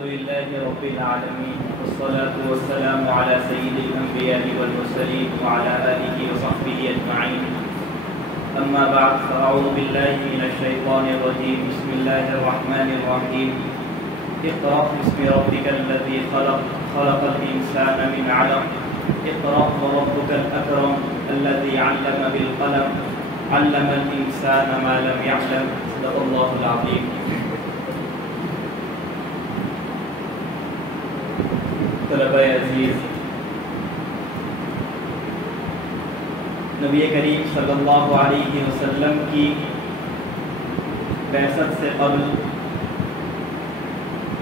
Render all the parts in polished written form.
لله رب العالمين والصلاة والسلام على سيد الأنبياء والمرسلين وعلى آله وصحبه أجمعين. أما بعد فأعوذ بالله من الشيطان الرجيم. بسم الله الرحمن الرحيم. اقرأ باسم ربك الذي خلق خلق الإنسان من علق اقرأ وربك الأكرم الذي علم بالقلم علم الإنسان ما لم يعلم. صدق الله العظيم. طلبہ عزیز، نبی کریم صلی اللہ علیہ وسلم کی بعثت سے قبل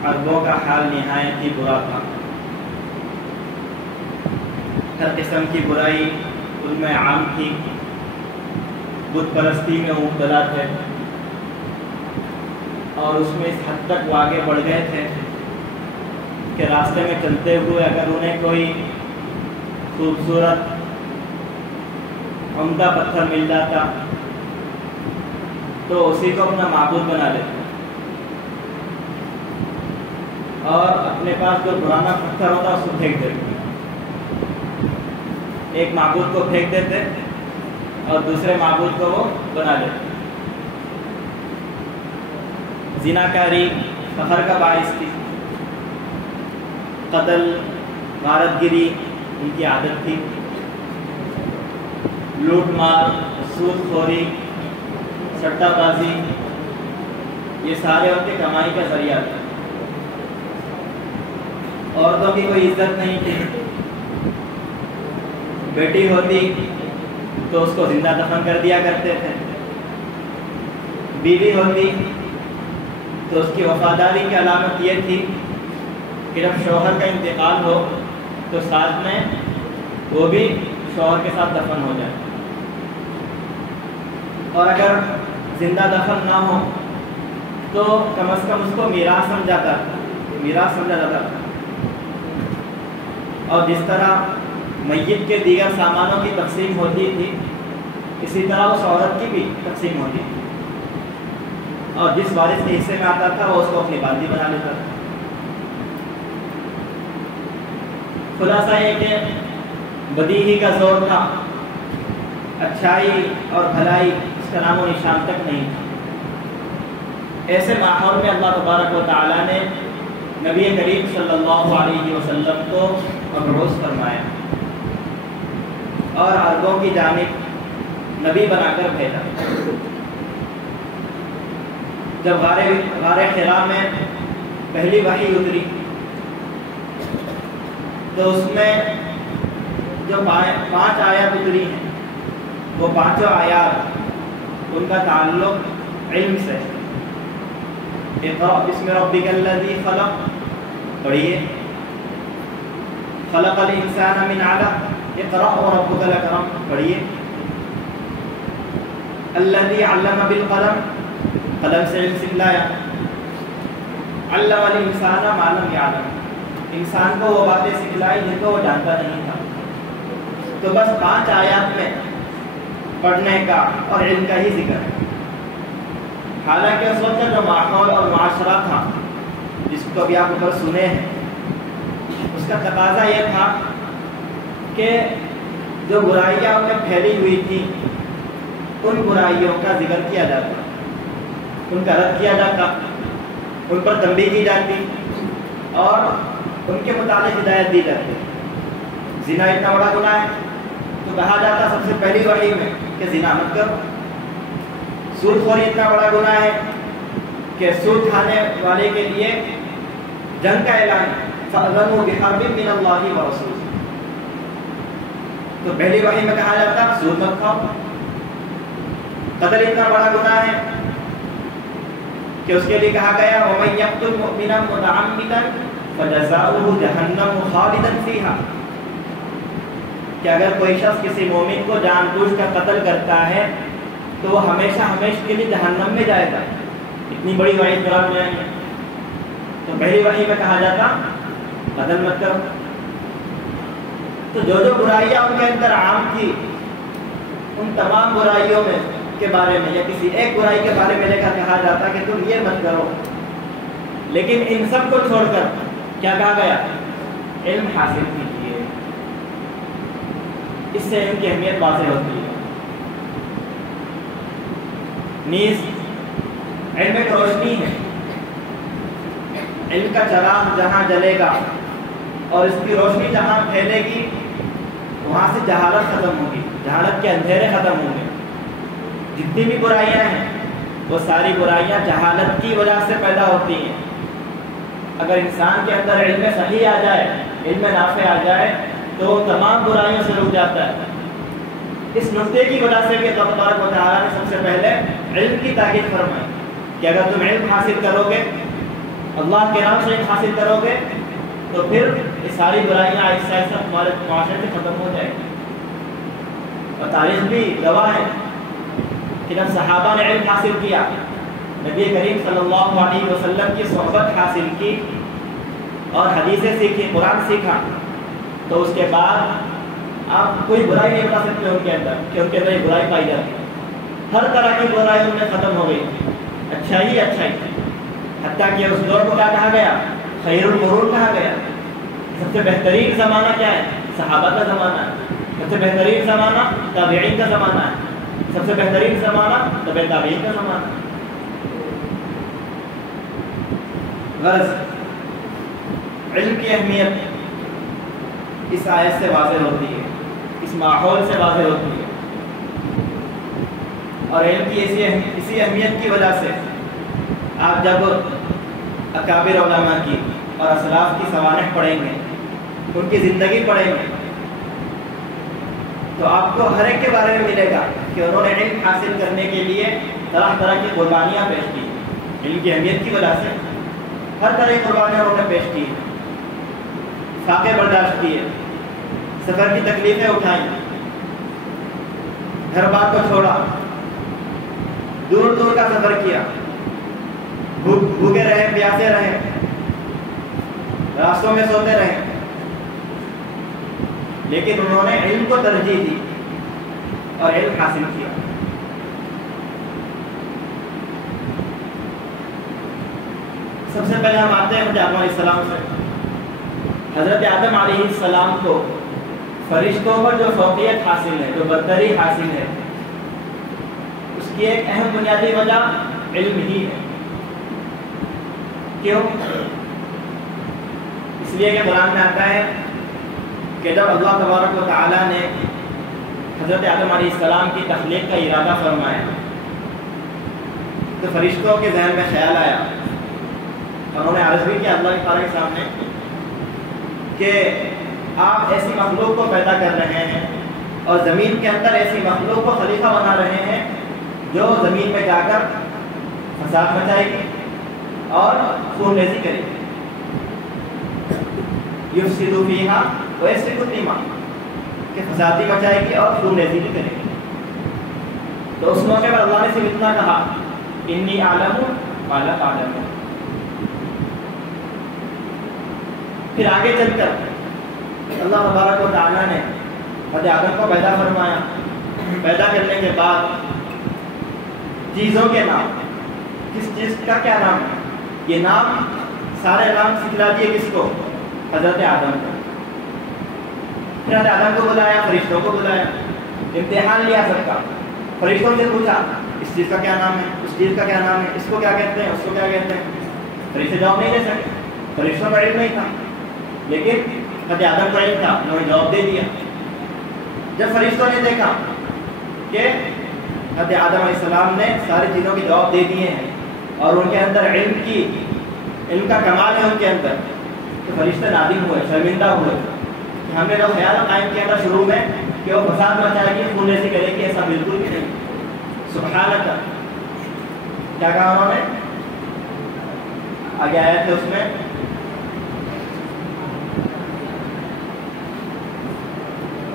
عربوں کا حال نہایت ہی برا تھا. ہر قسم کی برائی ان میں عام تھی. بت پرستی میں مبتلا تھے اور اس میں اس حد تک آگے بڑھ گئے تھے کہ راستے میں چلتے ہوئے اگر انہیں کوئی خوبصورت عمدہ پتھر مل جاتا تو اسی کو اپنا معبود بنا لیتے اور اپنے پاس جو پرانا پتھر ہوتا اس کو پھینک دیتے. ایک معبود کو پھینک دیتے اور دوسرے معبود کو وہ بنا لیتے. زناکاری فخر کا باعث تھی. قتل غارت گیری ان کی عادت تھی. لوٹ مار، سود خوری، سٹہ بازی، یہ سارے ان کے کمائی کا ذریعہ تھا. عورتوں کی کوئی عزت نہیں تھی. بیٹی ہوتی تو اس کو زندہ دفن کر دیا کرتے تھے. بیوی ہوتی تو اس کی وفاداری کی علامت یہ تھی کہ جب شوہر کا انتقال ہو تو ساتھ میں وہ بھی شوہر کے ساتھ دفن ہو جائے، اور اگر زندہ دفن نہ ہو تو کم از کم اس کو میراث سمجھا جاتا تھا. اور جس طرح میت کے دیگر سامانوں کی تقسیم ہوتی تھی اسی طرح اس عورت کی بھی تقسیم ہوتی تھی، اور جس وارث کے حصے میں آتا تھا وہ اس کو اپنی باندھی بنا لیتا تھا. خلاصہ یہ کہ بدی کا زور تھا، اچھائی اور بھلائی اس کا نام و نشان تک نہیں تھا. ایسے ماحول میں اللہ تبارک و تعالیٰ نے نبی کریم صلی اللہ علیہ وسلم کو مبعوث فرمایا اور عربوں کی جانب نبی بنا کر بھیجا. جب غار حرا میں پہلی وحی اتری تو اس میں جو 5 آیات اتری ہیں وہ 5 آیات ان کا تعلق علم سے. اقرأ بسم ربک الذی خلق پڑھیے. خلق الانسان من علق اقرأ وربک الاکرم پڑھیے. الذی علم بالقلم قلم سے علم سکھلایا. علم الانسان ما لم یعلم انسان کو وہ باتیں سکھلائی جن کو وہ جانتا نہیں تھا. تو بس 5 آیات میں پڑھنے کا اور علم کا ہی ذکر ہے. حالانکہ اس وقت جو ماحول اور معاشرہ تھا جس کو ابھی آپ اوپر سنے ہیں اس کا تقاضا یہ تھا کہ جو برائیاں ان میں پھیلی ہوئی تھیں ان برائیوں کا ذکر کیا جاتا، ان کا رد کیا جاتا، ان پر تنبیہ کی جاتی اور ان کے متعلق ہدایت دی جاتی. زنا اتنا بڑا گناہ ہے تو کہا جاتا سب سے پہلی وحی میں کہ زنا مت کرو. سود خوری اتنا بڑا گناہ ہے کہ سود کھانے والے کے لیے جنگ کا اعلان فَأَذَنُوا بِحَرْبٍ مِّنَ اللَّهِ وَرَسُولِهِ. تو پہلی وحی میں کہا جاتا سود مت کھاؤ. قتل اتنا بڑا گناہ ہے کہ اس کے لیے کہا گیا وَمَن يَقْتُلْ مُؤْمِنًا مُتَعَمِّدًا فَجَزَاؤُهُ جَهَنَّمُ خَالِدًا فِيهَا. کہ اگر کوئی شخص کسی مومن کو جان بوجھ کر قتل کرتا ہے تو وہ ہمیشہ کے لیے جہنم میں جائے گا. اتنی بڑی وعید قرآن میں آئی ہے. تو پہلی وحی میں کہا جاتا قتل مت کرو. تو جو برائیاں ان کے اندر عام تھی ان تمام برائیوں میں کے بارے میں یا کسی ایک برائی کے بارے میں لے کر کہا جاتا کہ تم یہ مت کرو لیکن ان سب کو چھوڑ کر کیا کہا گیا؟ علم حاصل کیجیے. اس سے علم کی اہمیت واضح ہوتی ہے. نیز علم ایک روشنی ہے. علم کا چراغ جہاں جلے گا اور اس کی روشنی جہاں پھیلے گی وہاں سے جہالت ختم ہوگی, جہالت کے اندھیرے ختم ہوں گے. جتنی بھی برائیاں ہیں وہ ساری برائیاں جہالت کی وجہ سے پیدا ہوتی ہیں. اگر انسان کے اندر علم صحیح آ جائے, علم نافع آ جائے تو تمام برائیوں سے رک جاتا ہے. اس نقطے کی وجہ سے کہ اللہ تبارک و تعالیٰ نے سب سے پہلے علم کی تاکید فرمائی کہ اگر تم علم حاصل کرو گے, اللہ کے نام سے علم حاصل کرو گے تو پھر یہ ساری برائیاں آہستہ آہستہ تمہارے معاشرے سے ختم ہو جائیں گی. اور تاریخ بھی گواہ ہے کہ جب صحابہ نے علم حاصل کیا, نبی کریم صلی اللہ علیہ وسلم کی صحبت حاصل کی اور حدیثیں سیکھی, قرآن سیکھا, تو اس کے بعد آپ کوئی برائی نہیں بتا سکتے ان کے اندر کہ ان کے اندر یہ برائی پائی جاتی. ہر طرح کی برائی ان میں ختم ہو گئی, اچھا ہی اچھا ہی. حتیٰ کہ اس دور کو کیا کہا گیا؟ خیر القرون کہا گیا. سب سے بہترین زمانہ کیا ہے؟ صحابہ کا زمانہ ہے. سب سے بہترین زمانہ تابعین کا زمانہ ہے. سب سے بہترین زمانہ تبع تابعین کا زمانہ ہے. غرض علم کی اہمیت اس آیت سے واضح ہوتی ہے, اس ماحول سے واضح ہوتی ہے. اور علم کی اسی اہمیت کی وجہ سے آپ جب اکابر علماء کی اور اسلاف کی سوانح پڑھیں گے, ان کی زندگی پڑھیں گے, تو آپ کو ہر ایک کے بارے میں ملے گا کہ انہوں نے علم حاصل کرنے کے لیے طرح طرح کی قربانیاں پیش کی. علم کی اہمیت کی وجہ سے ہر طرح کی قربانیاں انہوں نے پیش کی, فاقے برداشت کیے, سفر کی تکلیفیں اٹھائیں, گھر بار کو چھوڑا, دور دور کا سفر کیا, بھوکے رہے, پیاسے رہے, راستوں میں سوتے رہے, لیکن انہوں نے علم کو ترجیح دی اور علم حاصل کیا. سب سے پہلے ہم آتے ہیں حضرت آدم علیہ السلام سے. حضرت آدم علیہ السلام کو فرشتوں پر جو فوقیت حاصل ہے, جو برتری حاصل ہے, اس کی ایک اہم بنیادی وجہ علم ہی ہے. کیوں؟ اس لیے کہ قرآن میں آتا ہے کہ جب اللہ تبارک و تعالیٰ نے حضرت آدم علیہ السلام کی تخلیق کا ارادہ فرمایا تو فرشتوں کے ذہن میں خیال آیا, انہوں نے عرض بھی کیا اللہ تعالیٰ کے سامنے کہ آپ ایسی مخلوق کو پیدا کر رہے ہیں اور زمین کے اندر ایسی مخلوق کو خلیفہ بنا رہے ہیں جو زمین میں جا کر فساد مچائے گی اور خون ریزی کرے گی. یفسد فیہا ویسفک الدماء, کہ فسادی مچائے گی اور خون ریزی بھی کرے گی. تو اس موقع پر اللہ نے صرف اتنا کہا انی اعلم ما لا تعلمون. پھر آگے چل کر اللہ تبارک و تعالیٰ نے حضرت آدم کو پیدا فرمایا. پیدا کرنے کے بعد چیزوں کے نام, کس چیز کا کیا نام ہے, یہ نام سارے نام سکھلا دیے کس کو؟ حضرت آدم کو. پھر حضرت آدم کو بلایا, فرشتوں کو بلایا, امتحان لیا سب کا. فرشتوں سے پوچھا اس چیز کا کیا نام ہے, اس چیز کا کیا نام ہے, اس کو کیا کہتے ہیں, اس کو کیا کہتے ہیں. فرشتے جواب نہیں دے سکے, فرشتوں کا علم نہیں تھا, لیکن حضرت آدم کا علم تھا, انہوں نے جواب دے دیا. جب فرشتوں نے دیکھا کہ حضرت آدم علیہ السلام نے ساری چیزوں کے جواب دے دیے ہیں اور ان کے اندر علم کا کمال ہے ان کے اندر, تو فرشتے نادم ہوئے, شرمندہ ہوئے کہ ہم نے جو خیال قائم کیا تھا شروع میں کہ وہ فساد مچائے گی, خون ریزی کرے گی, ایسا بالکل بھی نہیں. سبحانک, کیا کہا انہوں نے؟ آگے آیا تھا اس میں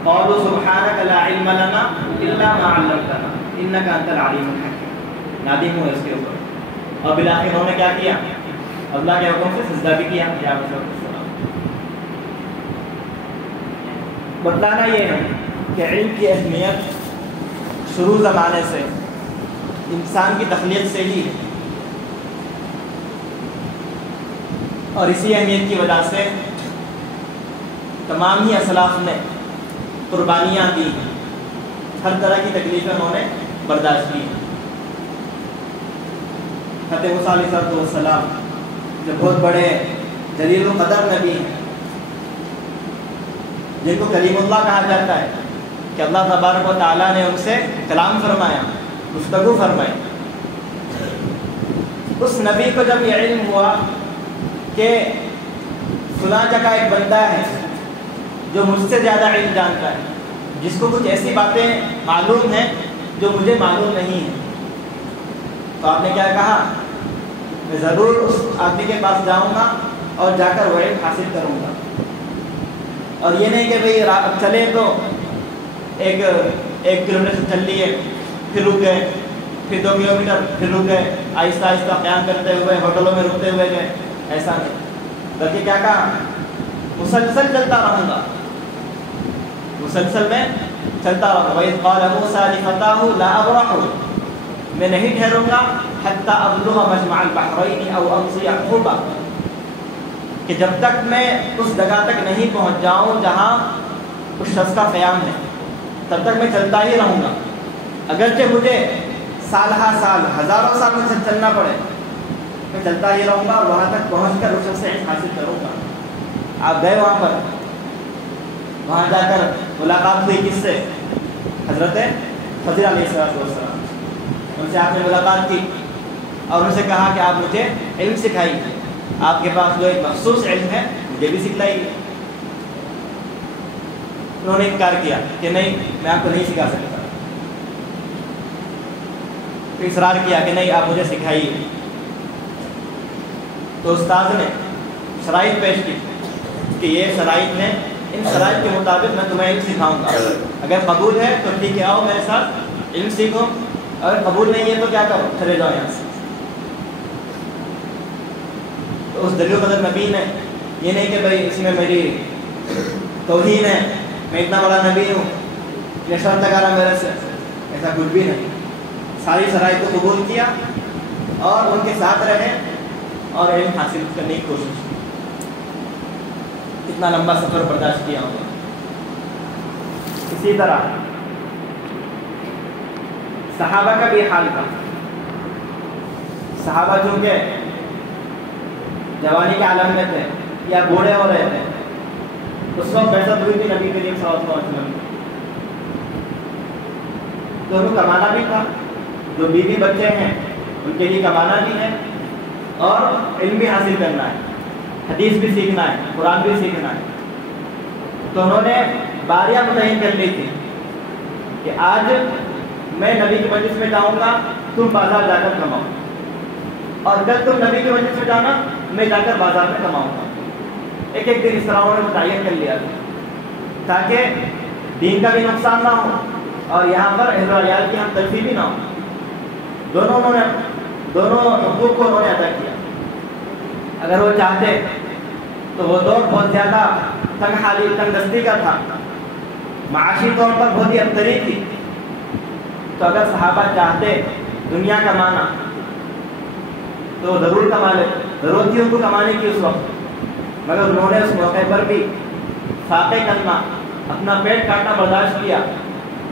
قالوا سبحانك لا علم لنا الا ما علمتنا انك انت العليم الحكيم. نادم ہوئے اس کے اوپر, اور بالآخر انہوں نے کیا کیا؟ اللہ کے حکم سے سجدہ بھی کیا. بتلانا یہ ہے کہ علم کی اہمیت شروع زمانے سے, انسان کی تخلیق سے ہی ہے. اور اسی اہمیت کی وجہ سے تمام ہی اسلاف نے قربانیاں دی ہیں، ہر طرح کی تکلیفیں انہوں نے برداشت کی ہیں۔ حضرت موسیٰ علیہ السلام جو بہت بڑے جلیل القدر نبی ہیں، جن کو کلیم اللہ کہا جاتا ہے کہ اللہ تبارک و تعالیٰ نے ان سے کلام فرمایا، گفتگو فرمائی، اس نبی کو جب یہ علم ہوا کہ فلاں جگہ ایک بندہ ہے جو مجھ سے زیادہ علم جانتا ہے، جس کو کچھ ایسی باتیں معلوم ہیں جو مجھے معلوم نہیں ہیں، تو آپ نے کیا کہا؟ میں ضرور اس آدمی کے پاس جاؤں گا اور جا کر وہ علم حاصل کروں گا۔ اور یہ نہیں کہ بھئی چلے تو ایک کلومیٹر سے چل لیے، پھر رک گئے، پھر 2 کلومیٹر پھر رک گئے، آہستہ آہستہ قیام کرتے ہوئے ہوٹلوں میں رکتے ہوئے گئے، ایسا نہیں، بلکہ کیا کہا؟ مسلسل چلتا رہوں گا، مسلسل میں چلتا رہوں گا۔ وَإِذْ قَالَ مُوسَىٰ لِفَتَاهُ لَا أَبْرَحُ، میں نہیں ٹھہروں گا حَتَّىٰ أَبْلُغَ مَجْمَعَ الْبَحْرَيْنِ أَوْ أَمْضِيَ حُقُبًا، کہ جب تک میں اس جگہ تک نہیں پہنچ جاؤں جہاں اس شخص کا قیام ہے، تب تک میں چلتا ہی رہوں گا، اگرچہ مجھے سالہ سال ہزاروں سال میں چلنا پڑے، میں چلتا ہی رہوں گا اور وہاں تک پہنچ کر اس شخص سے علم حاصل کروں گا۔ آپ گئے وہاں پر، وہاں جا کر ملاقات ہوئی کس سے؟ حضرت خضر علیہ السلام، ان سے آپ نے ملاقات کی اور ان سے کہا کہ آپ مجھے علم سکھائیے، آپ کے پاس جو ایک مخصوص علم ہے مجھے بھی سکھلائیے۔ انہوں نے انکار کیا کہ نہیں، میں آپ کو نہیں سکھا سکتا، پھر اصرار کیا کہ نہیں، آپ مجھے سکھائیے۔ تو استاد نے شرائط پیش کی کہ یہ شرائط ہیں، ان شرائط کے مطابق میں تمہیں علم سکھاؤں گا، اگر قبول ہے تو ٹھیک ہے، آؤ میرے ساتھ علم سیکھو، اگر قبول نہیں ہے تو کیا کرو، چلے جاؤ یہاں سے۔ تو اس جلیل القدر نبی نے یہ نہیں کہ بھائی اس میں میری توہین ہے، میں اتنا بڑا نبی ہوں، یہ شرط لگا رہا میرے سے، ایسا کچھ بھی نہیں، ساری شرائط کو قبول کیا اور ان کے ساتھ رہے اور علم حاصل کرنے کی کوشش کی۔ اتنا لمبا سفر برداشت کیا ہوگا۔ اسی طرح صحابہ کا بھی حال تھا۔ صحابہ چونکہ جوانی کے عالم میں تھے یا بوڑھے ہو رہے تھے، اس وقت بعثت ہوئی تھی نبی کریم صلی اللہ علیہ وسلم، تو انہیں کمانا بھی تھا، جو بیوی بچے ہیں ان کے لیے کمانا بھی ہے اور علم بھی حاصل کرنا ہے، حدیث بھی سیکھنا ہے، قرآن بھی سیکھنا ہے۔ تو انہوں نے باریاں متعین کر لی تھی کہ آج میں نبی کی مجلس میں جاؤں گا، تم بازار جا کر کماؤ، اور کل تم نبی کی مجلس میں جانا، میں جا کر بازار میں کماؤں گا۔ ایک ایک دن اس طرح انہوں نے متعین کر لیا تھا تاکہ دین کا بھی نقصان نہ ہو اور یہاں پر اہل و عیال کی ہم تلفی بھی نہ ہو۔ دونوں حقوق کو انہوں نے ادا کیا۔ اگر وہ چاہتے تو وہ دور بہت زیادہ تنگ حالی، تنگ دستی کا تھا، معاشی طور پر بہت ہی ابتری تھی، تو اگر صحابہ چاہتے دنیا کمانا تو ضرور کما لے، ضرورت تھی ان کو کمانے کی اس وقت، مگر انہوں نے اس موقع پر بھی فاقے کرنا، اپنا پیٹ کاٹنا برداشت کیا،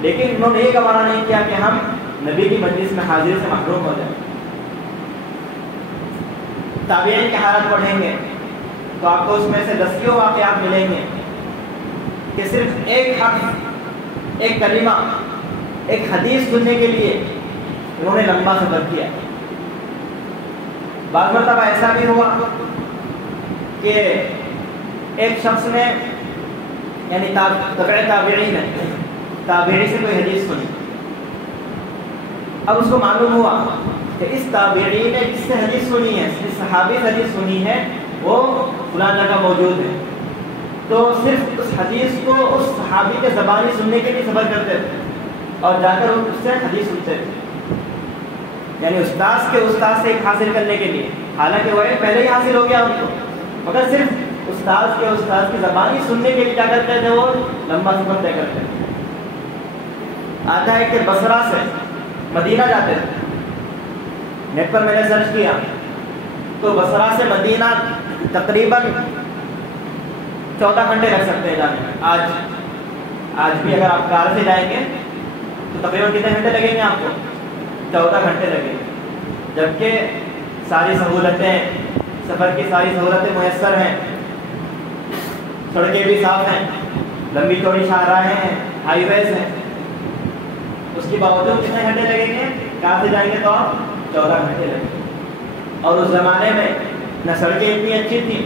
لیکن انہوں نے یہ گوارا نہیں کیا کہ ہم نبی کی مجلس میں حاضری سے محروم ہو جائیں۔ تابعین کے حالات پڑھیں گے تو آپ کو اس میں سے دسیوں واقعات ملیں گے کہ صرف ایک حرف، ایک کلمہ، ایک حدیث سننے کے لیے انہوں نے لمبا سفر کیا۔ بعض مرتبہ ایسا بھی ہوا کہ ایک شخص نے، یعنی تابعی نے تابعی سے کوئی حدیث سنی، اب اس کو معلوم ہوا کہ اس تابعی نے جس سے حدیث سنی ہے، جس صحابی سے حدیث سنی ہے، وہ فلاں جگہ موجود ہے، تو صرف اس حدیث کو اس صحابی کے زبانی سننے کے لیے صبر کرتے تھے اور جا کر اس سے حدیث سنتے تھے، یعنی استاد کے استاد سے حاصل کرنے کے لیے، حالانکہ وہ پہلے ہی حاصل ہو گیا ان کو، مگر صرف استاد کے استاد کی زبانی سننے کے لیے کیا کرتے تھے، وہ لمبا سفر طے کرتے تھے۔ آتا ہے کہ بصرہ سے مدینہ جاتے تھے، نیٹ پر میں نے سرچ کیا تو بصرہ سے مدینہ تقریباً 14 گھنٹے لگ سکتے ہیں جانے میں. آج بھی اگر آپ کار سے جائیں گے تو تقریباً کتنے گھنٹے لگیں گے آپ کو؟ 14 گھنٹے لگیں گے. جبکہ ساری سہولتیں، سفر کی ساری سہولتیں میسر ہیں، سڑکیں بھی صاف ہیں، لمبی چوڑی شاہراہیں ہیں، ہائی ویز ہیں. اس کے باوجود کتنے گھنٹے لگیں گے؟ کار سے جائیں گے تو آپ 14 گھنٹے لگیں گے. اور اس زمانے میں نہ سڑکیں اتنی اچھی تھیں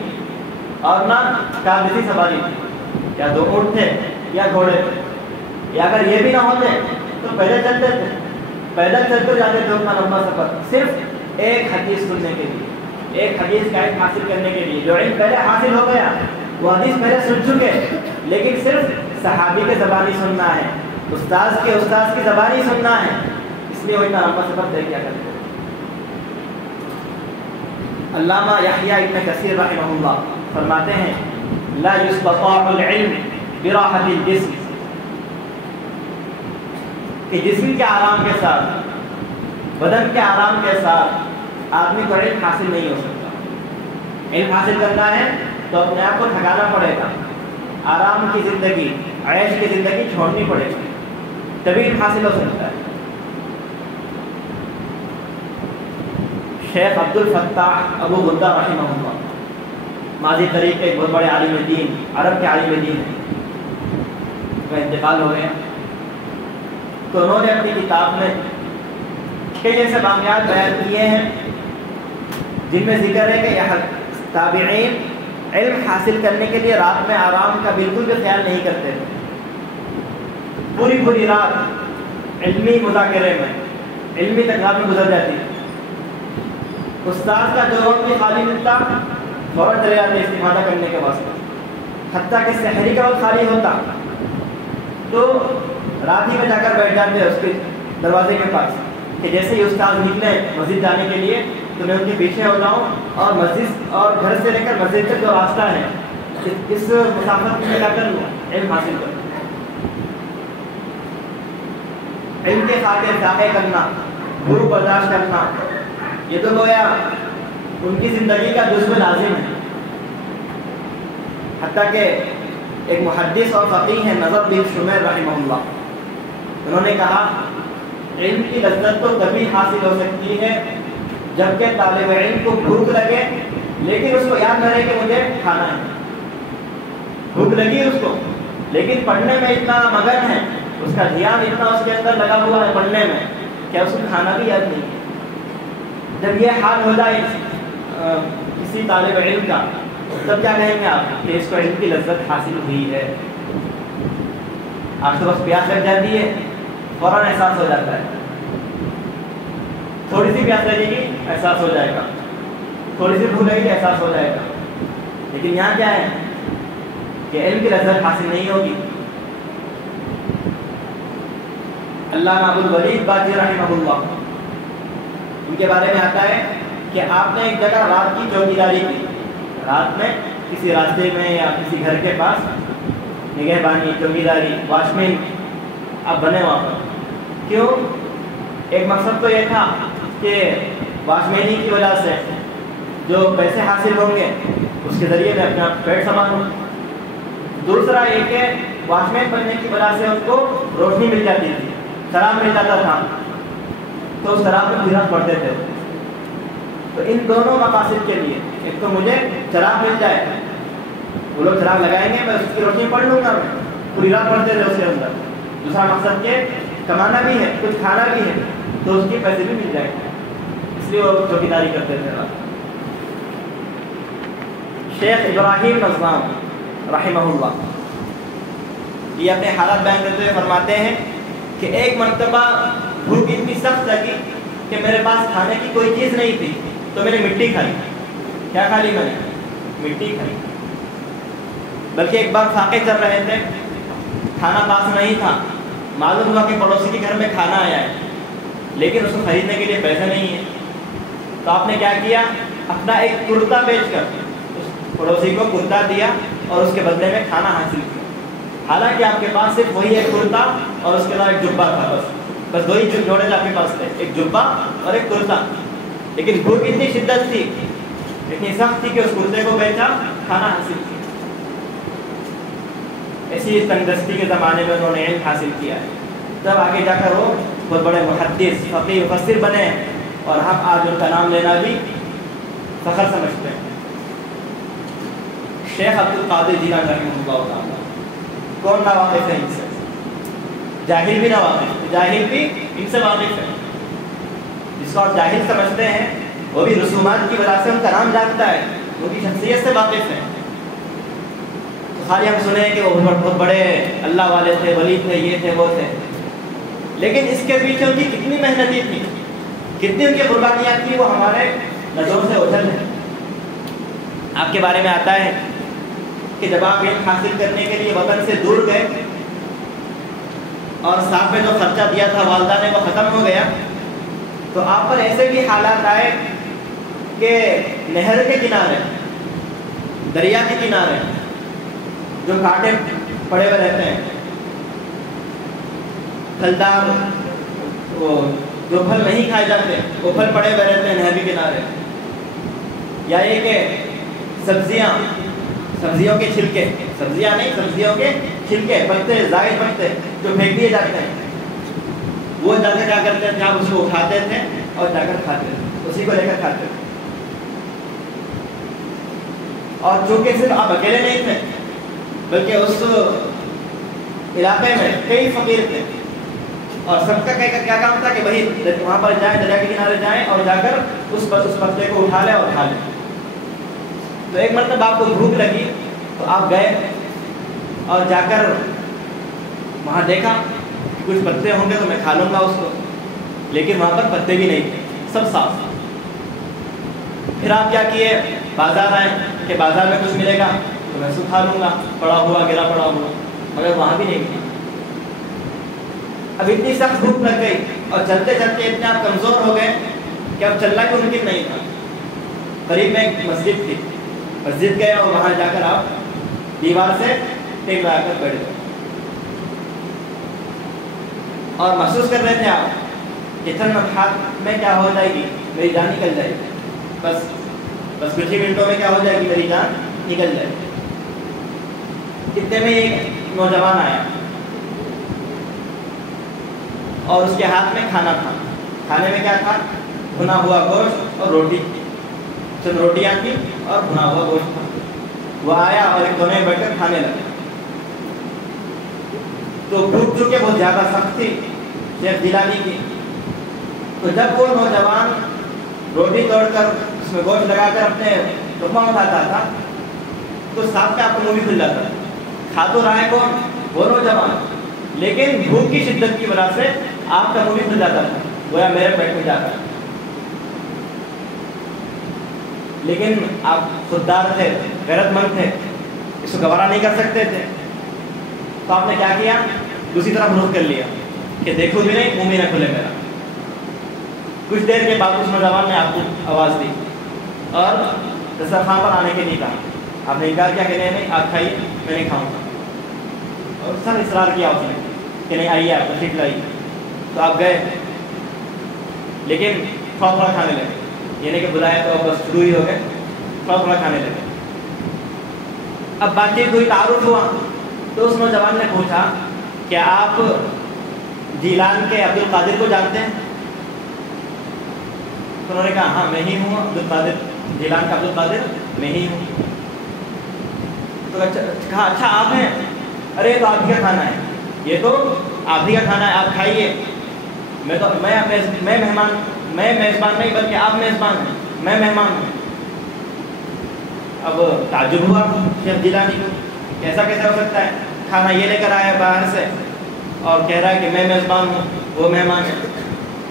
اور نہ کار جیسی سواری تھی. یا 2 اونٹ تھے یا گھوڑے تھے، یا اگر یہ بھی نہ ہوتے تو پیدل چلتے تھے. پیدل چلتے جاتے تھے اتنا لمبا سفر، صرف ایک حدیث سننے کے لیے، ایک حدیث کا علم حاصل کرنے کے لیے. جو علم پہلے حاصل ہو گیا وہ حدیث پہلے سن چکے، لیکن صرف صحابی کے زبانی سننا ہے، استاذ کی زبانی سننا ہے، اس لیے وہ اتنا لمبا سفر طے کیا کرتے. علامہ یحییٰ ابن کثیر رحمہ اللہ فرماتے ہیں لا یستطاع العلم براحۃ الجسم، کہ جسم کے آرام کے ساتھ، بدن کے آرام کے ساتھ آدمی کو علم حاصل نہیں ہو سکتا. علم حاصل کرنا ہے تو اپنے آپ کو تھکانا پڑے گا، آرام کی زندگی، عیش کی زندگی چھوڑنی پڑے گی، تبھی علم حاصل ہو سکتا ہے. شیخ عبد الفتاح ابو غدہ رحمہ اللہ ماضی قریب کے ایک بہت بڑے عالم دین، عرب کے عالم دین ہیں، وہ انتقال ہو گئے. تو انہوں نے اپنی کتاب میں کئی ایسے واقعات بیان کیے ہیں جن میں ذکر ہے کہ یہ تابعین علم حاصل کرنے کے لیے رات میں آرام کا بالکل بھی خیال نہیں کرتے تھے. پوری رات علمی مذاکرے میں، علمی تقریبات میں گزر جاتی. استاد کا جو وقت بھی خالی ملتا فوراً چلے جاتے استفادہ کرنے کے واسطے. حتیٰ کہ سحری کا وقت خالی ہوتا تو رات ہی میں جا کر بیٹھ جاتے اس کے دروازے کے پاس کہ جیسے ہی استاد نکلے مسجد جانے کے لیے تو میں ان کے پیچھے ہوتا ہوں اور مسجد اور گھر سے لے کر مسجد تک جو راستہ ہے اس مسافت میں جا کر علم حاصل کروں. علم کے خاطر داخل کرنا، گرو برداشت کرنا، یہ تو گویا ان کی زندگی کا جزو لازم ہے. حتیٰ کہ ایک محدث اور فقیہ ہیں نظر بن شمیر رحمہ اللہ، انہوں نے کہا علم کی لذت تو تبھی حاصل ہو سکتی ہے جبکہ طالب علم کو بھوک لگے لیکن اس کو یاد نہ رہے کہ مجھے کھانا ہے. بھوک لگی اس کو لیکن پڑھنے میں اتنا مگن ہے، اس کا دھیان اتنا اس کے اندر لگا ہوا ہے پڑھنے میں کہ اس کو کھانا بھی یاد نہیں ہے. جب یہ حال ہو جائے کسی طالب علم کا تب کیا کہیں گے آپ کہ اس کو علم کی لذت حاصل ہوئی ہے. آپ کے پاس پیاس لگ جاتی ہے فوراً احساس ہو جاتا ہے، تھوڑی سی پیاس لگے گی احساس ہو جائے گا، تھوڑی سی بھوک لگے گی احساس ہو جائے گا. لیکن یہاں کیا ہے کہ علم کی لذت حاصل نہیں ہوگی. علامہ ابو الولید باجی رحمہ اللہ ان کے بارے میں آتا ہے کہ آپ نے ایک جگہ رات کی چوکیداری کی، رات میں کسی راستے میں یا کسی گھر کے پاس نگہبانی، چوکیداری، واچ مین آپ بنے وہاں پر. کیوں؟ ایک مقصد تو یہ تھا کہ واچ مینی کی وجہ سے جو پیسے حاصل ہوں گے اس کے ذریعے میں اپنا پیٹ سنبھالوں. دوسرا یہ کہ واچ مین بننے کی وجہ سے ان کو روشنی مل جاتی تھی، شراب مل جاتا تھا تو اس شراب میں گراس پڑتے تھے. تو ان دونوں مقاصد کے لیے ایک تو مجھے شراب مل جائے، وہ لوگ شراب لگائیں گے میں اس کی روشنی پڑھ لوں گا، میں پوری رات پڑھتے تھے اس کے اندر. دوسرا مقصد کہ کمانا بھی ہے، کچھ کھانا بھی ہے تو اس کے پیسے بھی مل جائیں گے، اس لیے وہ چوکیداری کرتے تھے. شیخ ابراہیم نظام رحمہ اللہ یہ اپنے حالات بیان کرتے ہوئے فرماتے ہیں کہ ایک مرتبہ بھوک اتنی سخت لگی کہ میرے پاس کھانے کی کوئی چیز نہیں تھی تو میں نے مٹی کھائی. کیا کھا لی میں نے؟ مٹی کھائی. بلکہ ایک بار فاقے چل رہے تھے، کھانا پاس نہیں تھا، معلوم ہوا کہ پڑوسی کے گھر میں کھانا آیا ہے لیکن اس کو خریدنے کے لیے پیسے نہیں ہیں. تو آپ نے کیا کیا؟ اپنا ایک کرتا بیچ کر اس پڑوسی کو کرتا دیا اور اس کے بدلے میں کھانا حاصل کیا. حالانکہ آپ کے پاس صرف وہی ایک کرتا اور اس کے علاوہ ایک جبہ تھا، بس دو ہی جوڑے آپ کے پاس تھے، ایک جبہ اور ایک کرتا. لیکن بھوک اتنی شدت تھی اتنی سخت تھی کہ اس کتے کو بیچا، کھانا حاصل کیا۔ ایسی تنگدستی کے زمانے میں انہوں نے علم حاصل کیا ہے، تب آگے جا کر وہ بہت بڑے محدث، فقیہ، مفسر بنے، اور ہم آج ان کا نام لینا بھی فخر سمجھتے ہیں۔ شیخ عبد القادر جیلانی رحمہ اللہ تعالیٰ، کون نہ واقف ہے ان سے؟ جاہل بھی نہ واقف، جاہل بھی ان سے واقف ہے۔ جس کو آپ جاہل سمجھتے ہیں وہ بھی رسومات کی وجہ سے ان کا نام جانتا ہے، ان کی شخصیت سے واقف ہے۔ خالی ہم سنے کہ وہ بہت بڑے اللہ والے تھے، ولی تھے، یہ تھے، وہ تھے، لیکن اس کے پیچھے ان کی کتنی محنتی تھی، کتنی ان کی قربانیاں تھی، وہ ہمارے نظروں سے اوجھل ہے۔ آپ کے بارے میں آتا ہے کہ جب آپ علم حاصل کرنے کے لیے وطن سے دور گئے اور ساتھ میں جو خرچہ دیا تھا والدہ نے وہ ختم ہو گیا، تو آپ پر ایسے بھی حالات آئے کہ نہر کے کنارے، دریا کے کنارے جو کانٹے پڑے ہوئے رہتے ہیں، پھلدار وہ جو پھل نہیں کھائے جاتے وہ پھل پڑے ہوئے رہتے ہیں نہر کے کنارے، یا یہ کہ سبزیوں کے چھلکے، سبزیاں نہیں، سبزیوں کے چھلکے، پتے، زائد پتے جو پھینک دیے جاتے ہیں، وہ جا کر کیا کرتے تھے؟ آپ اس کو اٹھاتے تھے اور جا کر کھاتے تھے، اسی کو لے کر کھاتے تھے۔ اور چونکہ صرف آپ اکیلے نہیں تھے بلکہ اس علاقے میں کئی فقیر تھے، اور سب کا کیا کام تھا کہ وہی وہاں پر جائیں، دریا کے کنارے جائیں اور جا کر اس پتے کو اٹھا لیں اور کھا لیں۔ تو ایک مرتبہ آپ کو بھوک لگی تو آپ گئے اور جا کر وہاں دیکھا کچھ پتے ہوں گے تو میں کھا لوں گا اس کو، لیکن وہاں پر پتے بھی نہیں تھے، سب صاف۔ پھر آپ کیا کیے؟ بازار آئے کہ بازار میں کچھ ملے گا تو میں اس کو کھا لوں گا، پڑا ہوا، گرا پڑا ہوا، مگر وہاں بھی نہیں تھا۔ اب اتنی سخت بھوک لگ گئی اور چلتے چلتے اتنے آپ کمزور ہو گئے کہ اب چلنا بھی ممکن نہیں تھا۔ قریب میں ایک مسجد تھی، مسجد گئے اور وہاں جا کر آپ دیوار سے ٹیک لگا کر بیٹھ گئے اور محسوس کر رہے تھے آپ کہ چند لمحات میں کیا ہو جائے گی، میری جان نکل جائے گی، بس کچھ ہی منٹوں میں کیا ہو جائے گی، میری جان نکل جائے گی۔ اتنے میں ایک نوجوان آیا اور اس کے ہاتھ میں کھانا تھا، کھانے میں کیا تھا؟ بھنا ہوا گوشت اور روٹی، چند روٹیاں تھیں اور بھنا ہوا گوشت تھا۔ وہ آیا اور ایک کونے میں بیٹھ کر کھانے لگا۔ تو بھوک چونکہ بہت زیادہ سخت تھی شیخ جیلانی کی، تو جب وہ نوجوان روٹی توڑ کر اس میں گوشت لگا کر اپنے لقمہ اٹھاتا تھا تو ساتھ میں آپ کو منہ بھی کھل جاتا تھا۔ کھا تو رہا ہے کون؟ وہ نوجوان، لیکن بھوک کی شدت کی وجہ سے آپ کا منہ بھی کھل جاتا تھا، گویا میرے پیٹ میں جاتا ہے۔ لیکن آپ خوددار تھے، غیرت مند تھے، اس کو گوارا نہیں کر سکتے تھے، تو آپ نے کیا کیا؟ دوسری طرف رخ کر لیا کہ دیکھو بھی نہیں، منہ بھی نہ کھلے میرا۔ کچھ دیر کے بعد اس نوجوان نے آپ کو آواز دی اور دسترخوان پر آنے کے لیے کہا۔ آپ نے انکار کیا کہ نہیں آپ کھائیے، میں نہیں کھاؤں گا، اور سب اصرار کیا اس نے کہ نہیں آئیے، آپ تشریف لائیے۔ تو آپ گئے، لیکن تھوڑا تھوڑا کھانے لگے، یہ نہیں کہ بلایا تو بس شروع ہی ہو گئے، تھوڑا تھوڑا کھانے لگے۔ اب بات چیت ہوئی، تعارف ہوا، تو اس نوجوان نے پوچھا کہ آپ جیلان کے عبد القادر کو جانتے ہیں؟ تو انہوں نے کہا ہاں میں ہی ہوں عبد القادر، جیلان کا عبد القادر میں ہی ہوں۔ تو کہا اچھا آپ ہیں؟ ارے یہ تو آپ ہی کا کھانا ہے، یہ تو آپ ہی کا کھانا ہے، آپ کھائیے، میں میزبان نہیں بلکہ آپ میزبان ہیں، میں مہمان ہوں۔ اب تعجب ہوا شیخ جیلانی کو، کیسا کیسا ہو سکتا ہے؟ کھانا یہ لے کر آیا باہر سے اور کہہ رہا ہے کہ میں میزبان ہوں، وہ مہمان ہے۔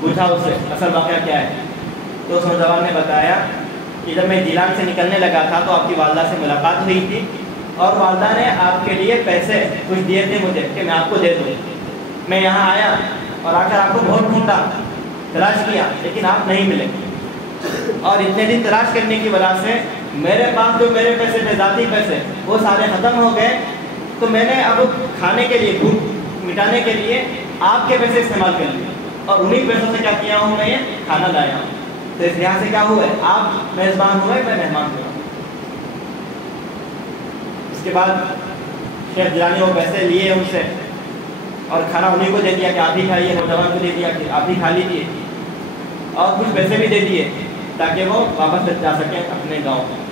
پوچھا اس سے اصل واقعہ کیا ہے؟ تو اس نوجوان نے بتایا کہ جب میں جیلان سے نکلنے لگا تھا تو آپ کی والدہ سے ملاقات ہوئی تھی اور والدہ نے آپ کے لیے پیسے کچھ دیے تھے مجھے کہ میں آپ کو دے دوں۔ میں یہاں آیا اور آ کر آپ کو بہت ڈھونڈا، تلاش کیا، لیکن آپ نہیں ملے، اور اتنے دن تلاش کرنے کی وجہ سے میرے پاس جو میرے پیسے تھے، ذاتی پیسے، وہ سارے ختم ہو گئے۔ تو میں نے اب کھانے کے لیے، بھوک مٹانے کے لیے آپ کے پیسے استعمال کر لیے، اور انہیں پیسوں سے کیا کیا ہوں میں یہ کھانا لایا ہوں۔ تو اس لحاظ سے کیا ہوا ہے، آپ میزبان ہوئے، میں مہمان ہوا۔ اس کے بعد شیخ جیلانی وہ پیسے لیے ان سے اور کھانا انہیں کو دے دیا کہ آپ ہی کھائیے، نوجوان کو دے دیا کہ آپ ہی کھا لیجیے، اور کچھ پیسے بھی دے دیے تاکہ وہ واپس جا سکیں اپنے گاؤں میں۔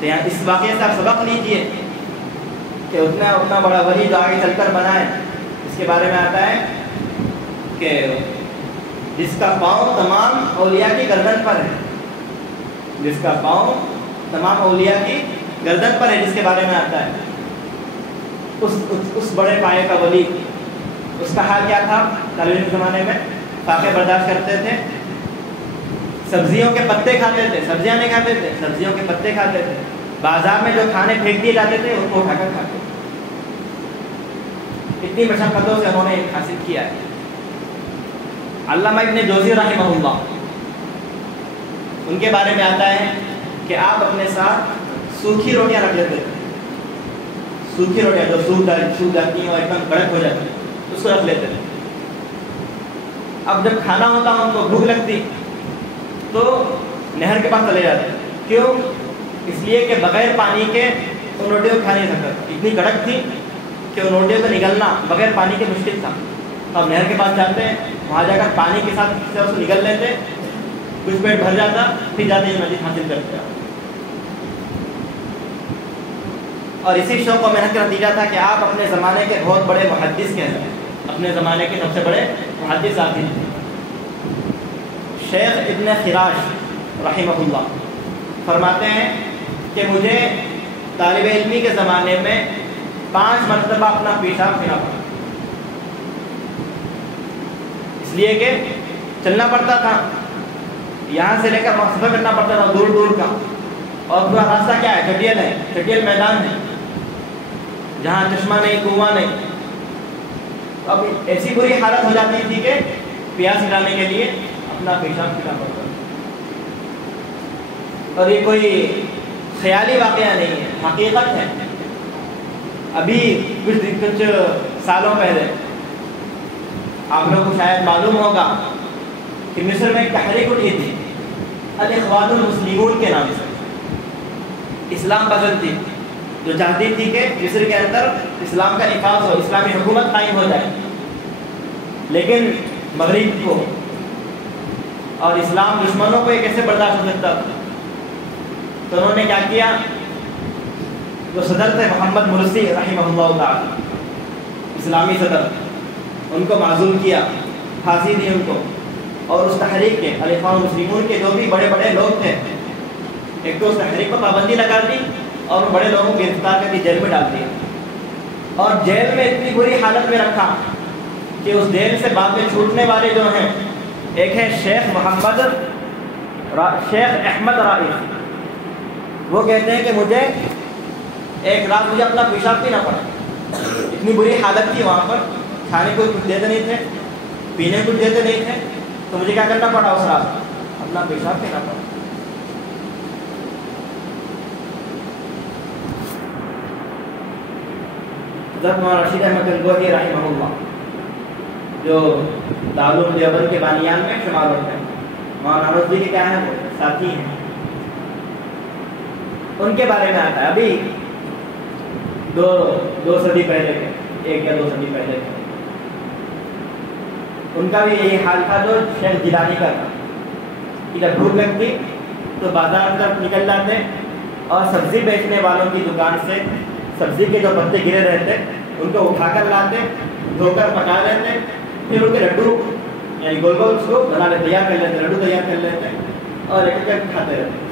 تو یہاں اس واقعے سے آپ سبق لیجیے کہ اتنا بڑا ولی جو آگے چل کر بنائے، اس کے بارے میں آتا ہے کہ جس کا پاؤں تمام اولیاء کی گردن پر ہے، جس کا پاؤں تمام اولیاء کی گردن پر ہے، جس کے بارے میں آتا ہے اس بڑے پائے کا ولی، اس کا حال کیا تھا؟ طالب علم زمانے میں فاقے برداشت کرتے تھے، سبزیوں کے پتے کھاتے تھے، سبزیاں نہیں کھاتے تھے، سبزیوں کے پتے کھاتے تھے، بازار میں جو کھانے پھینک دیے جاتے تھے ان کو اٹھا کر کھاتے تھے۔ اتنی مشقتوں سے انہوں نے حاصل کیا ہے۔ علامہ ابن جوزی رحمہ اللہ، ان کے بارے میں آتا ہے کہ آپ اپنے ساتھ سوکھی روٹیاں رکھ لیتے تھے، سوکھی روٹیاں جو سوکھ جاتی ہیں اور ایک دم کڑک ہو جاتی ہیں، اس کو رکھ لیتے تھے۔ اب جب کھانا ہوتا ان کو بھوک لگتی تو نہر کے پاس چلے جاتے، کیوں؟ اس لیے کہ بغیر پانی کے ان روٹیوں کو کھا نہیں سکتا، اتنی کڑک تھی کہ ان روٹیوں کو نگلنا بغیر پانی کے مشکل تھا۔ تو اب نہر کے پاس جاتے ہیں، وہاں جا کر پانی کے ساتھ اس کو نگل لیتے، کچھ پیٹ بھر جاتا، پھر جاتے ہیں مزید حاصل کرتے۔ اور اسی شوق و محنت کا نتیجہ تھا کہ آپ اپنے زمانے کے بہت بڑے محدث کہتے ہیں، اپنے زمانے کے سب سے بڑے محدث آتے ہیں۔ شیخ ابن خراش رحمہ اللہ فرماتے ہیں کہ مجھے طالب علمی کے زمانے میں 5 مرتبہ اپنا پیشاب پینا پڑا، اس لیے کہ چلنا پڑتا تھا، یہاں سے لے کر سفر کرنا پڑتا تھا دور دور کا، اور پورا راستہ کیا ہے؟ چٹیل ہے، چٹیل میدان ہے جہاں چشمہ نہیں، کنواں نہیں۔ اب ایسی بری حالت ہو جاتی تھی کہ پیاس مٹانے کے لیے اپنا پیشاب پینا پڑتا تھا۔ اور یہ کوئی خیالی واقعہ نہیں ہے، حقیقت ہے۔ ابھی کچھ سالوں پہلے آپ لوگوں کو شاید معلوم ہوگا کہ مصر میں ایک تحریک اٹھی تھی الاخوان المسلمون کے نام سے، اسلام پسند تھی، جو چاہتی تھی کہ مصر کے اندر اسلام کا نفاذ ہو، اسلامی حکومت قائم ہو جائے، لیکن مغرب کو اور اسلام دشمنوں کو یہ کیسے برداشت ہو سکتا؟ تو انہوں نے کیا کیا؟ جو صدر تھے محمد مرسی رحمہ اللہ تعالی، اسلامی صدر، ان کو معزول کیا، پھانسی دی ان کو، اور اس تحریک کے الاخوان المسلمون کے جو بھی بڑے بڑے لوگ تھے، ایک تو اس تحریک پر پابندی لگا دی اور ان بڑے لوگوں کو گرفتار کر کے جیل میں ڈال دیا، اور جیل میں اتنی بری حالت میں رکھا کہ اس جیل سے بعد میں چھوٹنے والے جو ہیں، ایک ہے شیخ احمد رائف، وہ کہتے ہیں کہ مجھے ایک رات مجھے اپنا پیشاب پینا پڑا، اتنی بری حالت تھی وہاں پر، کھانے کو کچھ دیتے نہیں تھے، پینے کو کچھ دیتے نہیں تھے، تو مجھے کیا کرنا پڑا؟ اس رات اپنا پیشاب پینا پڑا۔ حضرت مولانا رشید احمد گنگوہی رحمہ اللہ، جو دارالعلوم دیوبند کے بانیان میں شمار ہوتے ہیں، مولانا نانوتوی کے کیا ہیں؟ وہ ساتھی ہیں۔ ان کے بارے میں آتا ہے، ابھی دو صدی پہلے کے، 1 یا 2 صدی پہلے کے، ان کا بھی یہی حال تھا جو شیخ جیلانی کا تھا کہ جب بھوک لگتی تو بازار طرف نکل جاتے اور سبزی بیچنے والوں کی دکان سے سبزی کے جو پتے گرے رہتے ان کو اٹھا کر لاتے، دھو کر پکا لیتے، پھر ان کے لڈو یعنی گول گول اس کو بنا لیتے، تیار کر لیتے، لڈو تیار کر لیتے اور ایک ایک کھاتے رہتے۔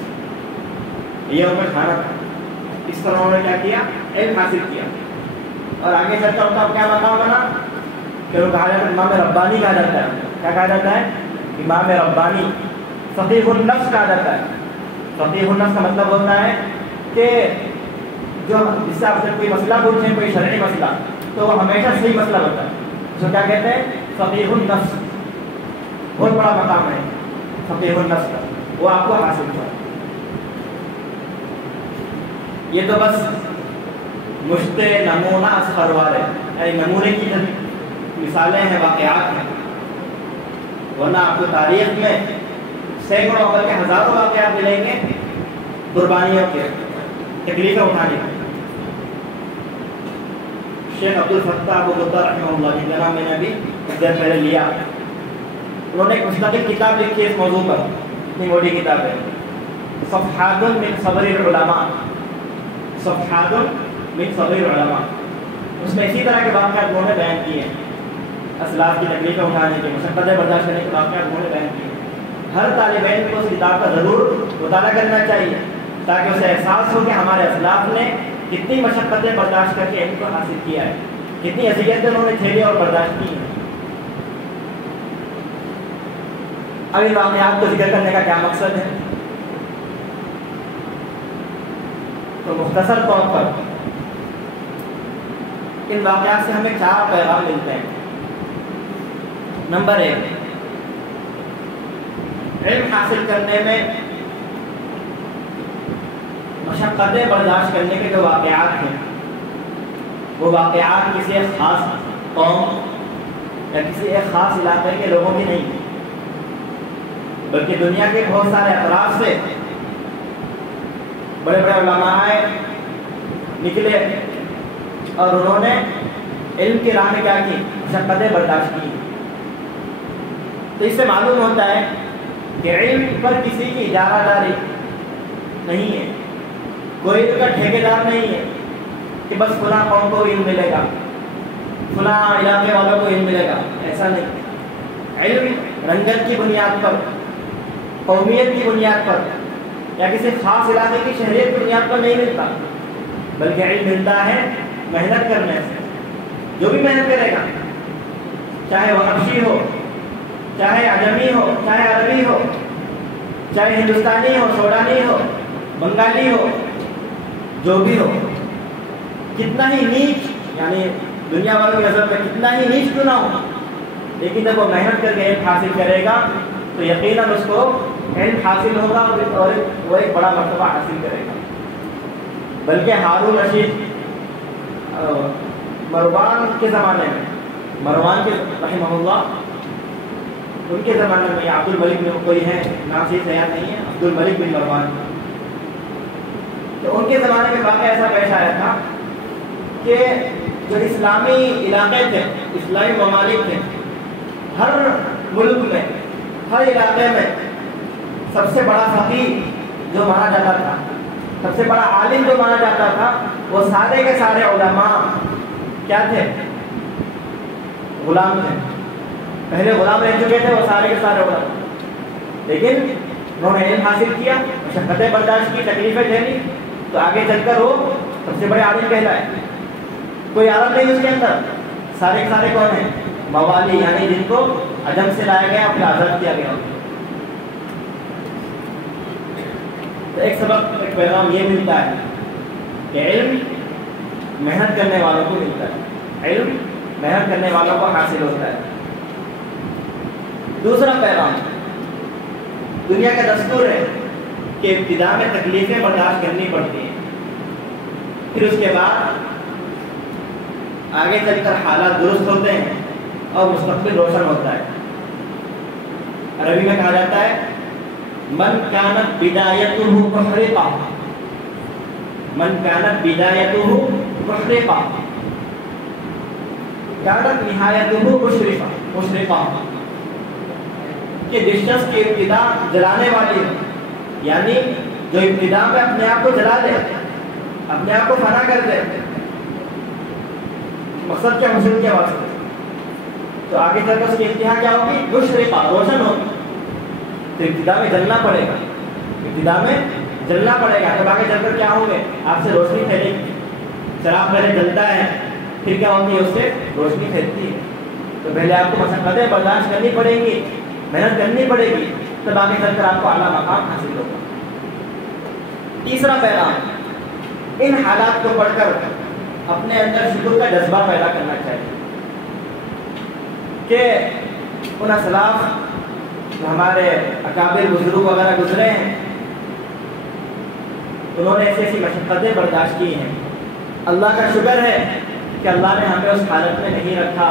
یہ ان کا کھانا تھا۔ اس طرح انہوں نے کیا کیا؟ علم حاصل کیا، اور آگے چل کر ان کا کیا مقام بنا کہ وہ کہا جاتا ہے امام ربانی کہا جاتا ہے۔ کیا کہا جاتا ہے؟ امام ربانی، فقیہ النفس کہا جاتا ہے۔ فقیہ النفس کا مطلب ہوتا ہے کہ جو جس سے آپ سے کوئی مسئلہ پوچھیں، کوئی شرعی مسئلہ، تو وہ ہمیشہ صحیح مسئلہ ہوتا ہے، اس کو کیا کہتے ہیں؟ فقیہ النفس۔ بہت بڑا مقام ہے فقیہ النفس کا، وہ آپ کو حاصل ہوا۔ یہ تو بس مشت نمونہ اسخروار ہے، یعنی نمونے کی مثالیں ہیں، واقعات ہیں، ورنہ آپ کو تاریخ میں سینکڑوں بلکہ ہزاروں واقعات ملیں گے قربانیوں کے، تکلیفیں اٹھانے کے۔ شیخ عبد الفتاح ابو غدہ رحمہ اللہ جن کا نام میں نے ابھی دیر پہلے لیا، انہوں نے ایک مستقل کتاب لکھی ہے اس موضوع پر، اتنی موٹی کتاب ہے، صفحات من صبر العلماء، صفحات من صبر العلماء۔ اس میں اسی طرح کے واقعات انہوں نے بیان کیے ہیں، اسلاف کی تکلیفیں اٹھانے کے، مشقتیں برداشت کرنے کے واقعات انہوں نے بیان کیے ہیں۔ ہر طالب علم کو اس کتاب کا ضرور مطالعہ کرنا چاہیے تاکہ اسے احساس ہو کہ ہمارے اسلاف نے کتنی مشقتیں برداشت کر کے علم کو حاصل کیا ہے، کتنی اذیتیں انہوں نے جھیلی اور برداشت کی ہیں۔ اب ان واقعات کو ذکر کرنے کا کیا مقصد ہے؟ تو مختصر طور پر ان واقعات سے ہمیں 4 پیغام ملتے ہیں۔ نمبر 1، علم حاصل کرنے میں مشقتیں برداشت کرنے کے جو واقعات ہیں وہ واقعات کسی ایک خاص قوم یا کسی ایک خاص علاقے کے لوگوں کی نہیں، بلکہ دنیا کے بہت سارے اطراف سے بڑے بڑے علماء نکلے اور انہوں نے علم کی راہ میں کیا کی، مشقتیں برداشت کی۔ تو اس سے معلوم ہوتا ہے کہ علم پر کسی کی اجارہ داری نہیں ہے، کوئی علم کا ٹھیکیدار نہیں ہے کہ بس فلاں قوم کو علم ملے گا، فلاں علاقے والوں کو علم ملے گا، ایسا نہیں۔ علم رنگت کی بنیاد پر، قومیت کی بنیاد پر یا کسی خاص علاقے کی شہریت کی بنیاد پر نہیں ملتا، بلکہ علم ملتا ہے محنت کرنے سے۔ جو بھی محنت کرے گا، چاہے وہ حبشی ہو، چاہے عجمی ہو، چاہے عربی ہو، چاہے ہندوستانی ہو، سوڈانی ہو، بنگالی ہو، جو بھی ہو، کتنا ہی نیچ یعنی دنیا والوں کی نظر میں کتنا ہی نیچ کیوں نہ ہو، لیکن جب وہ محنت کر کے علم حاصل کرے گا تو یقیناً اس کو علم حاصل ہوگا اور وہ ایک بڑا مرتبہ حاصل کرے گا۔ بلکہ ہارون رشید مروان کے زمانے میں، مروان کے رحمہ اللہ، ان کے زمانے میں عبد الملک میں کوئی ہے، نام سے یاد نہیں ہے، عبد الملک بن مروان، تو ان کے زمانے میں واقعہ ایسا پیش آیا تھا کہ جو اسلامی علاقے تھے، اسلامی ممالک تھے، ہر ملک میں، ہر علاقے میں سب سے بڑا فقیہ جو مانا جاتا تھا، سب سے بڑا عالم جو مانا جاتا تھا، وہ سارے کے سارے علماء کیا تھے؟ غلام تھے۔ پہلے غلام رہ چکے تھے وہ سارے کے سارے علماء، لیکن انہوں نے علم حاصل کیا، مشقتیں برداشت کی، تکلیفیں جھیلی، تو آگے چل کر وہ سب سے بڑے عالم کہلائے۔ کوئی عالم نہیں اس کے اندر، سارے کے سارے کون ہیں؟ موالی، یعنی جن کو عجم سے لایا گیا اور پھر آزاد کیا گیا۔ تو ایک سبق، ایک پیغام یہ ملتا ہے کہ علم محنت کرنے والوں کو ملتا ہے، علم محنت کرنے والوں کو حاصل ہوتا ہے۔ دوسرا پیغام، دنیا کا دستور ہے کہ ابتدا میں تکلیفیں برداشت کرنی پڑتی ہیں، پھر اس کے بعد آگے چل کر حالات درست ہوتے ہیں اور مستقبل روشن ہوتا ہے۔ عربی میں کہا جاتا ہے من کانت بدایتہ محرقہ، من کانت بدایتہ محرقہ کانت نہایتہ مشرقہ، کہ جس شخص کی ابتدا جلانے والی ہے، یعنی جو ابتدا میں اپنے آپ کو جلا دے، اپنے آپ کو فنا کر دے، مقصد کیا؟ حسن کے واسطے، تو آگے چل کر اس کی انتہا کیا ہوگی؟ مشرقہ، روشن ہوگی۔ تو ابتدا میں جلنا پڑے گا، ابتدا میں جلنا پڑے گا، تب آگے چل کر کیا ہوں گے؟ آپ سے روشنی پھیلے گی۔ چراغ پہلے جلتا ہے، پھر کیا ہوتی ہے؟ اس سے روشنی پھیلتی ہے۔ تو پہلے آپ کو مشقتیں برداشت کرنی پڑے گی، محنت کرنی پڑے گی، تب آگے چل کر آپ کو اعلیٰ مقام حاصل ہوگا۔ تیسرا پیغام، ان حالات کو پڑھ کر اپنے اندر شکر کا جذبہ پیدا کرنا چاہیے کہ ان اسلاف جو ہمارے اکابر بزرگ وغیرہ گزرے ہیں، انہوں نے ایسی ایسی مشقتیں برداشت کی ہیں، اللہ کا شکر ہے کہ اللہ نے ہمیں اس حالت میں نہیں رکھا۔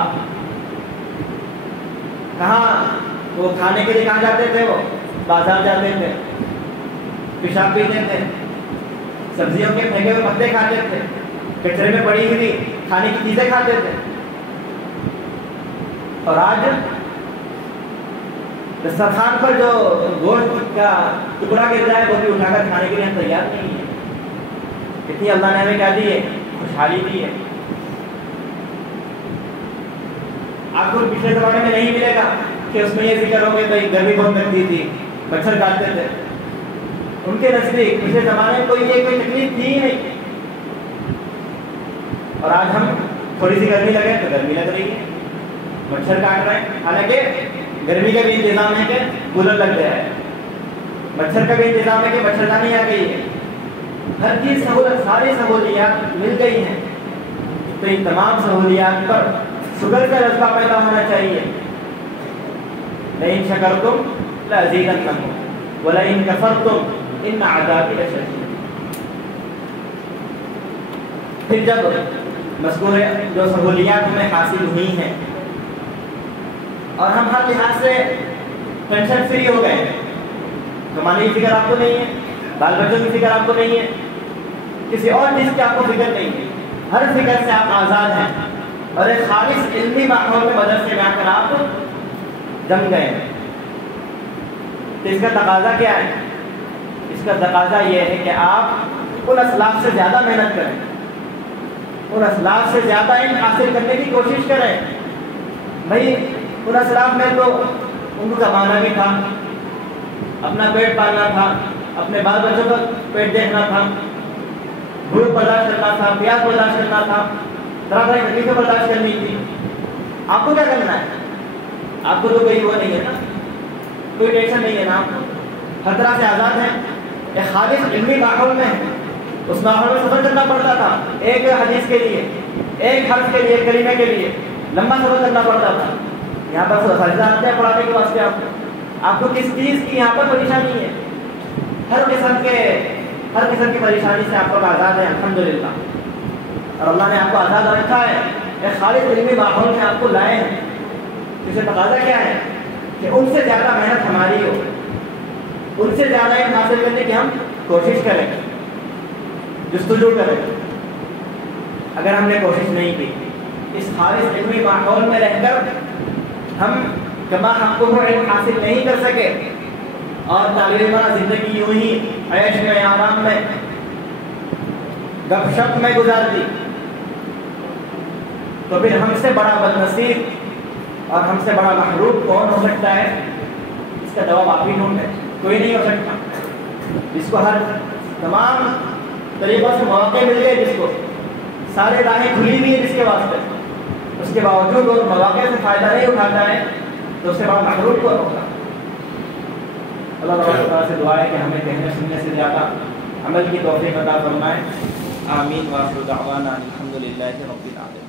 کہاں وہ کھانے کے لیے کہاں جاتے تھے؟ وہ بازار جاتے تھے، پیشاب پیتے تھے، سبزیوں کے پھینکے ہوئے پتے کھاتے تھے، کچرے میں پڑی ہوئی کھانے کی چیزیں کھاتے تھے. اور آج دسترخوان پر جو گوشت کا ٹکڑا گر جائے وہ بھی اٹھا کر کھانے کے لیے ہم تیار نہیں ہیں. اتنی اللہ نے ہمیں کیا دی ہے؟ خوشحالی دی ہے. آپ کو پچھلے زمانے میں نہیں ملے گا کہ اس میں یہ ذکر ہو کہ بھائی گرمی بہت لگتی تھی، مچھر کاٹتے تھے. ان کے نزدیک پچھلے زمانے میں کوئی تکلیف تھی ہی نہیں. اور آج ہم تھوڑی سی گرمی لگے تو گرمی لگ رہی ہے، مچھر کاٹ رہے ہیں. حالانکہ گرمی کا بھی انتظام ہے کہ کولر لگ گیا ہے، مچھر کا بھی انتظام ہے کہ مچھردانی آ گئی ہے. ہر چیز سہولت، ساری سہولیات مل گئی ہیں. تو ان تمام سہولیات پر شکر کا جذبہ پیدا ہونا چاہیے. لئن شکرتم لأزیدنکم ولئن کفرتم ان عذابی لشدید. پھر جب مذکور جو سہولیات ہمیں حاصل ہوئی ہیں اور ہم ہر لحاظ سے ٹینشن فری ہو گئے، کمانے کی فکر آپ کو نہیں ہے، بال بچوں کی فکر آپ کو نہیں ہے، کسی اور چیز کی آپ کو فکر نہیں ہے، ہر فکر سے آپ آزاد ہیں اور ایک خالص علمی ماحول میں مدرسے میں آ کر آپ جم گئے ہیں. تو اس کا تقاضا کیا ہے؟ اس کا تقاضا یہ ہے کہ آپ ان اسلاف سے زیادہ محنت کریں، ان اسلاف سے زیادہ علم حاصل کرنے کی کوشش کریں. بھائی ان اسلاف میں تو ان کو کمانا بھی تھا، اپنا پیٹ پالنا تھا، اپنے بال بچوں کا پیٹ دیکھنا تھا، بھوک برداشت کرنا تھا، پیاس برداشت کرنا تھا، طرح طرح کی تکلیفیں برداشت کرنی تھی. آپ کو کیا کرنا ہے؟ آپ کو تو کوئی وہ نہیں ہے نا، کوئی ٹینشن نہیں ہے نا، آپ کو ہر طرح سے آزاد ہیں. ایک خالص علمی ماحول میں اس ماحول میں سفر کرنا پڑتا تھا. ایک حدیث کے لیے، ایک حرف کے لیے، ایک کلمے کے لیے لمبا سفر کرنا پڑتا تھا. یہاں پر اساتذہ آتے ہیں پڑھانے کے واسطے. آپ کو کس چیز کی یہاں پر پریشانی ہے؟ ہر قسم کی پریشانی سے آپ لوگ آزاد ہیں الحمدللہ. اور اللہ نے آپ کو آزاد رکھا ہے، ایک خالص علمی ماحول میں آپ کو لائے ہیں. اسے تقاضا کیا ہے کہ ان سے زیادہ محنت ہماری ہو، ان سے زیادہ علم حاصل کرنے کی ہم کوشش کریں، جستجو کریں. اگر ہم نے کوشش نہیں کی، اس خالص علمی ماحول میں رہ کر ہم کما حقہ علم حاصل نہیں کر سکے اور طالبانہ زندگی یوں ہی عیش میں، آرام میں، گپ شپ میں گزار دی، تو پھر ہم سے بڑا بد نصیب اور ہم سے بڑا محروم کون ہو سکتا ہے؟ اس کا جواب آپ ہی ڈھونڈیں. کوئی نہیں ہو سکتا. جس کو ہر تمام طریقوں سے مواقع مل گئے، جس کو سارے راہیں کھلی ہوئی ہیں جس کے واسطے، اس کے باوجود وہ مواقع سے فائدہ نہیں اٹھاتا ہے، تو اس سے بڑا محروم کون ہوگا؟ اللہ تعالیٰ سے دعا ہے کہ ہمیں کہنے سننے سے زیادہ عمل کی توفیق عطا فرمائے. آمین. وآخر دعوانا الحمد للہ رب العالمین.